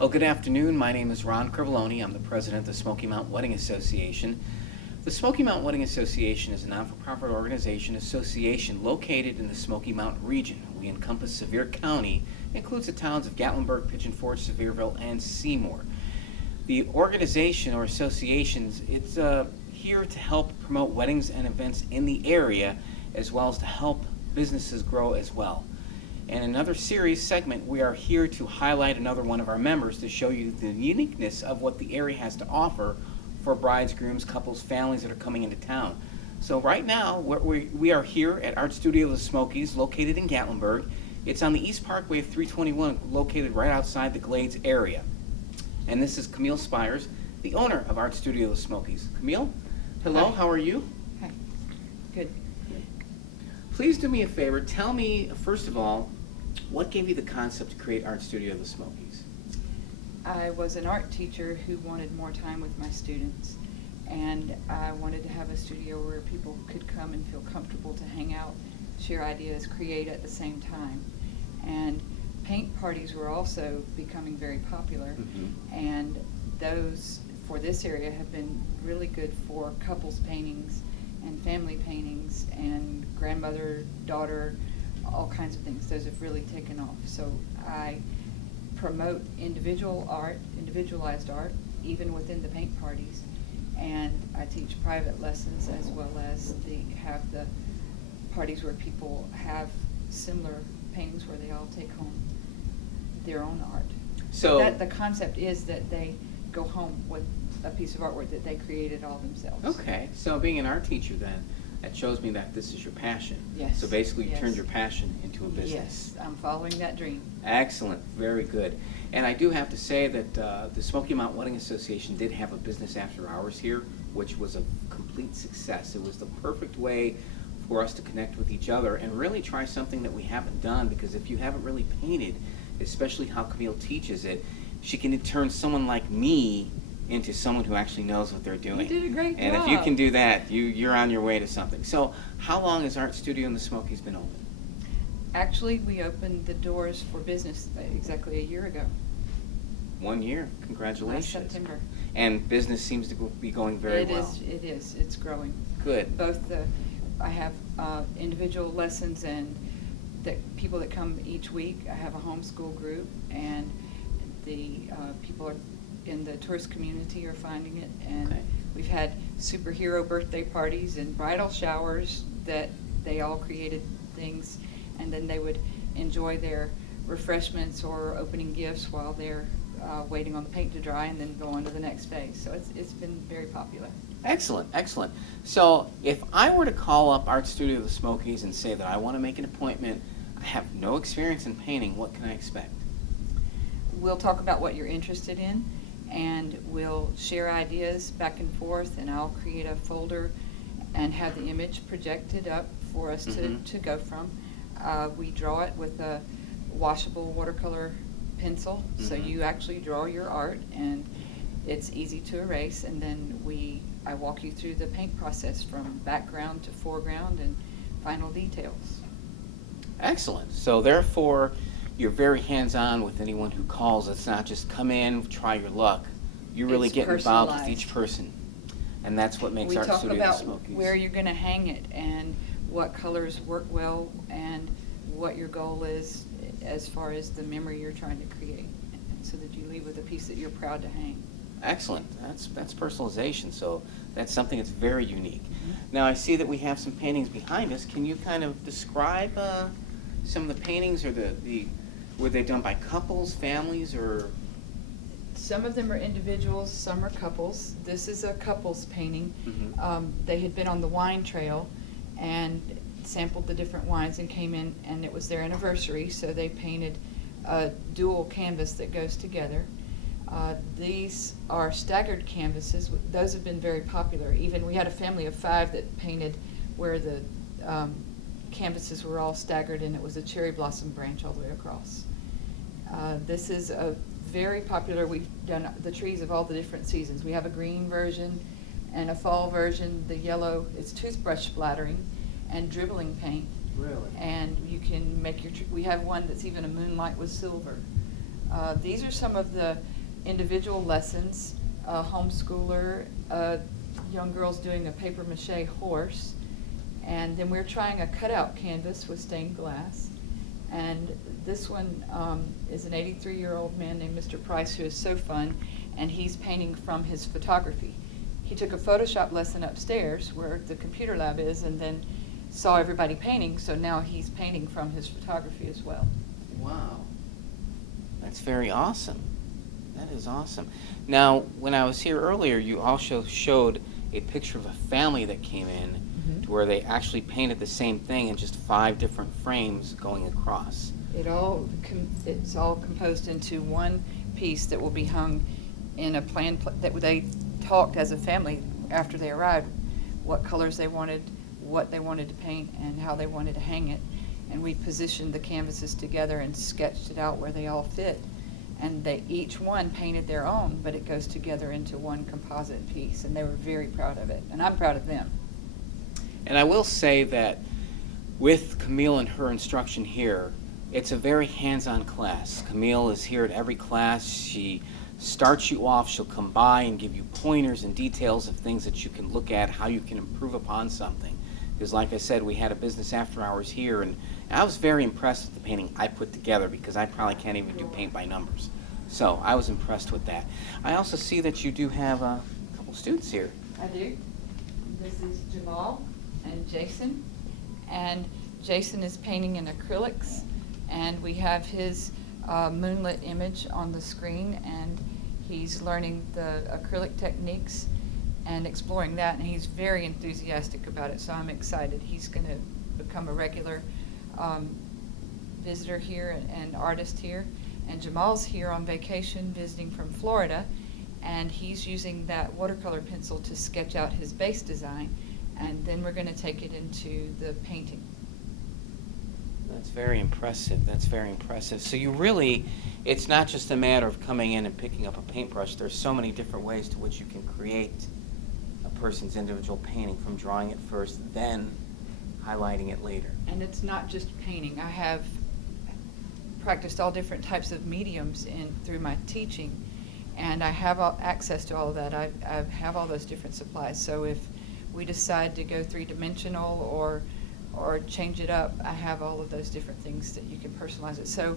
Well, good afternoon. My name is Ron Crivoloni. I'm the president of the Smoky Mountain Wedding Association. The Smoky Mountain Wedding Association is a non-for-profit association located in the Smoky Mountain region. We encompass Sevier County, includes the towns of Gatlinburg, Pigeon Forge, Sevierville, and Seymour. The organization or associations, it's here to help promote weddings and events in the area, as well as to help businesses grow as well. In another series segment, we are here to highlight another one of our members to show you the uniqueness of what the area has to offer for brides, grooms, couples, families that are coming into town. So right now, we are here at Art Studio of the Smokies, located in Gatlinburg. It's on the East Parkway of 321, located right outside the Glades area. And this is Camille Spires, the owner of Art Studio of the Smokies. Camille, hello, Hi. how are you? Hi. Good. Please do me a favor, tell me, first of all, what gave you the concept to create Art Studio of the Smokies? I was an art teacher who wanted more time with my students, and I wanted to have a studio where people could come and feel comfortable to hang out, share ideas, create at the same time. And paint parties were also becoming very popular, and those for this area have been really good for couples paintings and family paintings and grandmother, daughter, all kinds of things. Those have really taken off. So I promote individualized art, even within the paint parties, and I teach private lessons as well as have the parties where people have similar paintings where they all take home their own art. So the concept is that they go home with a piece of artwork that they created all themselves. okay, so being an art teacher then, that shows me that this is your passion. Yes. So basically you Yes. turned your passion into a business. Yes, I'm following that dream. Excellent, very good. And I do have to say that the Smoky Mountain Wedding Association did have a business after hours here, which was a complete success. It was the perfect way for us to connect with each other and really try something that we haven't done, because if you haven't really painted, especially how Camille teaches it, she can turn someone like me into someone who actually knows what they're doing. You did a great And job. if you can do that, you're on your way to something. So how long has Art Studio in the Smokies been open? Actually, we opened the doors for business exactly a year ago. 1 year. Congratulations. Last September. And business seems to be going very well. It is. It's growing. Good. I have individual lessons and the people that come each week. I have a homeschool group, and the people are in the tourist community are finding it. And Okay. we've had superhero birthday parties and bridal showers that they all created things, and then they would enjoy their refreshments or opening gifts while they're waiting on the paint to dry, and then go on to the next phase. So it's been very popular. Excellent, excellent. So if I were to call up Art Studio of the Smokies and say that I want to make an appointment, I have no experience in painting, what can I expect? We'll talk about what you're interested in, and we'll share ideas back and forth, and I'll create a folder and have the image projected up for us to go from. We draw it with a washable watercolor pencil, so you actually draw your art, and it's easy to erase, and then I walk you through the paint process from background to foreground and final details. Excellent. So therefore, you're very hands-on with anyone who calls. It's not just come in, try your luck. You really It's get involved with personalized. each person. And that's what makes We Art talk Studio of the about Smokies. where you're going to hang it and what colors work well and what your goal is as far as the memory you're trying to create, so that you leave with a piece that you're proud to hang. Excellent. That's personalization. So that's something that's very unique. Now I see that we have some paintings behind us. Can you kind of describe some of the paintings, or were they done by couples, families, or? Some of them are individuals, some are couples. This is a couples painting. They had been on the wine trail and sampled the different wines and came in, and it was their anniversary, so they painted a dual canvas that goes together. These are staggered canvases. Those have been very popular. Even we had a family of 5 that painted where the canvases were all staggered, and it was a cherry blossom branch all the way across. This is a very popular. We've done the trees of all the different seasons. We have a green version and a fall version. The yellow is toothbrush splattering and dribbling paint. Really? And you can make your, we have one that's even a moonlight with silver. These are some of the individual lessons. A homeschooler, young girl's doing a paper mache horse, and then we're trying a cutout canvas with stained glass. And this one is an 83-year-old man named Mr. Price, who is so fun, and he's painting from his photography. He took a Photoshop lesson upstairs where the computer lab is, and then saw everybody painting, so now he's painting from his photography as well. Wow. That's very awesome. That is awesome. Now, when I was here earlier, you also showed a picture of a family that came in to where they actually painted the same thing in just 5 different frames going across. It's all composed into one piece that will be hung in a that they talked as a family after they arrived, what colors they wanted, what they wanted to paint, and how they wanted to hang it. And we positioned the canvases together and sketched it out where they all fit. And they each one painted their own, but it goes together into one composite piece, and they were very proud of it, and I'm proud of them. And I will say that with Camille and her instruction here, it's a very hands-on class. Camille is here at every class. She starts you off. She'll come by and give you pointers and details of things that you can look at, how you can improve upon something. Because like I said, we had a business after hours here, and I was very impressed with the painting I put together, because I probably can't even do paint by numbers. So I was impressed with that. I also see that you do have a couple students here. I do. This is Jamal and Jason. And Jason is painting in acrylics, and we have his moonlit image on the screen, and he's learning the acrylic techniques and exploring that, and he's very enthusiastic about it, so I'm excited. He's going to become a regular visitor here and artist here. And Jamal's here on vacation visiting from Florida, and he's using that watercolor pencil to sketch out his base design, and then we're going to take it into the painting. That's very impressive. That's very impressive. So you really, it's not just a matter of coming in and picking up a paintbrush. There's so many different ways to which you can create a person's individual painting, from drawing it first, then highlighting it later. And it's not just painting. I have practiced all different types of mediums through my teaching, and I have access to all of that. I have all those different supplies. So if we decide to go 3-dimensional or change it up, I have all of those different things that you can personalize it. So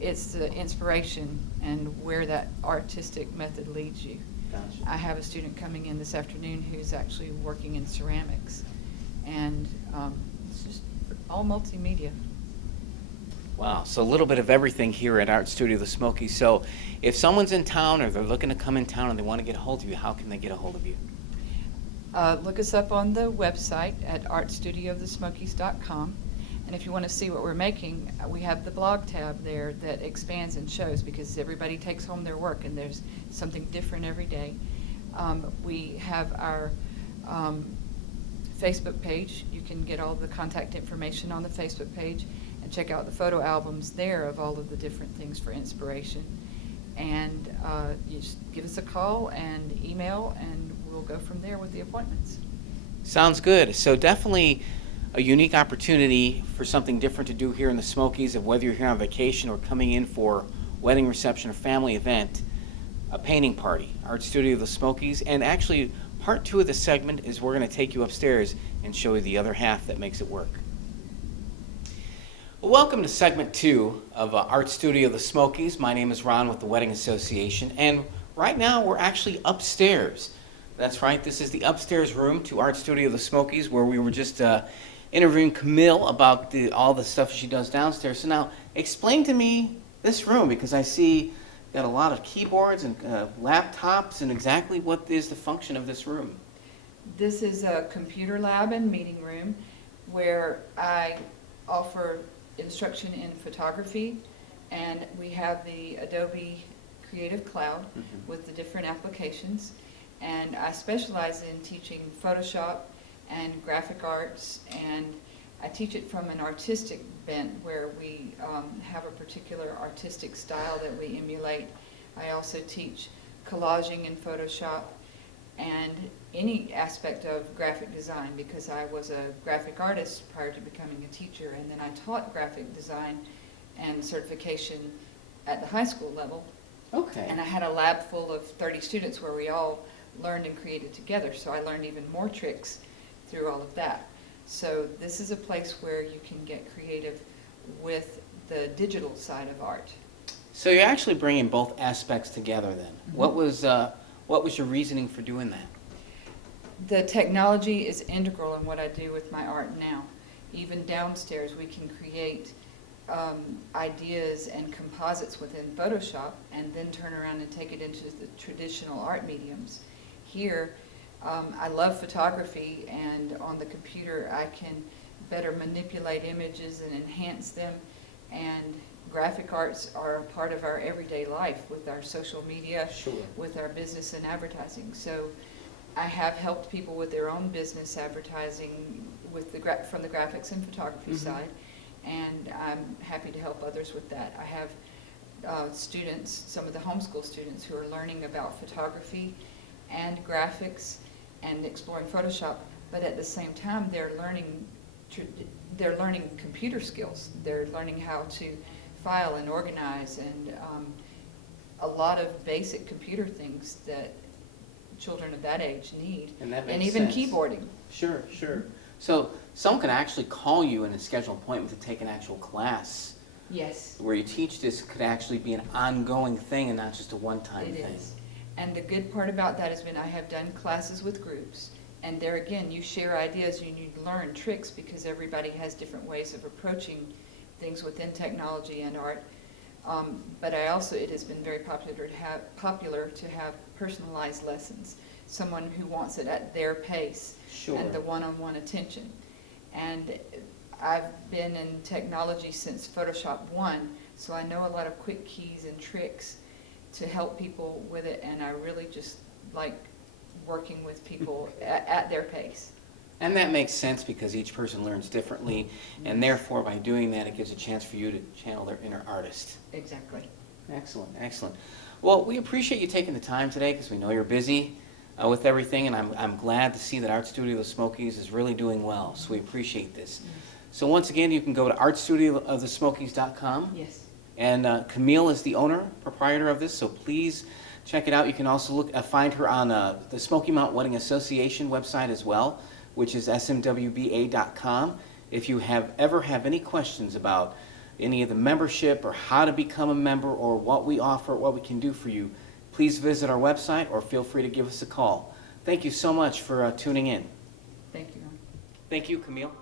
it's the inspiration and where that artistic method leads you. Gotcha. I have a student coming in this afternoon who's actually working in ceramics, and it's just all multimedia. Wow, so a little bit of everything here at Art Studio The Smokies. So if someone's in town or they're looking to come in town and they want to get a hold of you, how can they get a hold of you? Look us up on the website at artstudioofthesmokies.com. And if you want to see what we're making, we have the blog tab there that expands and shows, because everybody takes home their work and there's something different every day. We have our Facebook page. You can get all the contact information on the Facebook page and check out the photo albums there of all of the different things for inspiration. And you just give us a call and email, and we'll go from there with the appointments. Sounds good. So definitely a unique opportunity for something different to do here in the Smokies, of whether you're here on vacation or coming in for wedding reception or family event, a painting party, Art Studio of the Smokies. And actually, part 2 of the segment is we're going to take you upstairs and show you the other half that makes it work. Well, welcome to segment 2 of Art Studio of the Smokies. My name is Ron with the Wedding Association, and right now we're actually upstairs. That's right, this is the upstairs room to Art Studio of the Smokies, where we were just interviewing Camille about all the stuff she does downstairs. So now, explain to me this room, because I see got a lot of keyboards and laptops, and exactly what is the function of this room? This is a computer lab and meeting room where I offer instruction in photography, and we have the Adobe Creative Cloud with the different applications, and I specialize in teaching Photoshop and graphic arts, and I teach it from an artistic bent where we have a particular artistic style that we emulate. I also teach collaging in Photoshop and any aspect of graphic design, because I was a graphic artist prior to becoming a teacher, and then I taught graphic design and certification at the high school level. Okay. And I had a lab full of 30 students where we all learned and created together. So I learned even more tricks through all of that. So this is a place where you can get creative with the digital side of art. So you're actually bringing both aspects together then. Mhm. What was your reasoning for doing that? The technology is integral in what I do with my art now. Even downstairs, we can create ideas and composites within Photoshop and then turn around and take it into the traditional art mediums. Here, I love photography, and on the computer I can better manipulate images and enhance them, and graphic arts are a part of our everyday life with our social media, Sure. with our business and advertising. So I have helped people with their own business advertising with from the graphics and photography side, and I'm happy to help others with that. I have students, some of the homeschool students, who are learning about photography and graphics and exploring Photoshop, but at the same time they're learning computer skills. They're learning how to file and organize, and a lot of basic computer things that children of that age need, And that makes and even sense. keyboarding. Sure, sure. So someone can actually call you and schedule an appointment to take an actual class Yes, where you teach this. Could actually be an ongoing thing and not just a one-time it thing. is. And the good part about that has been I have done classes with groups, and there again, you share ideas, you need to learn tricks because everybody has different ways of approaching things within technology and art. But it has been very popular to have personalized lessons, someone who wants it at their pace. Sure. And the one-on-one attention. And I've been in technology since Photoshop 1, so I know a lot of quick keys and tricks to help people with it, and I really just like working with people at their pace. And that makes sense because each person learns differently, and therefore by doing that it gives a chance for you to channel their inner artist. Exactly. Excellent, excellent. Well, we appreciate you taking the time today because we know you're busy with everything, and I'm glad to see that Art Studio of the Smokies is really doing well, so we appreciate this. So once again, you can go to artstudioofthesmokies.com. Yes. And Camille is the owner, proprietor of this, so please check it out. You can also find her on the Smoky Mountain Wedding Association website as well, which is smwba.com. If you ever have any questions about any of the membership or how to become a member or what we offer, what we can do for you, please visit our website or feel free to give us a call. Thank you so much for tuning in. Thank you, Ron. Thank you, Camille.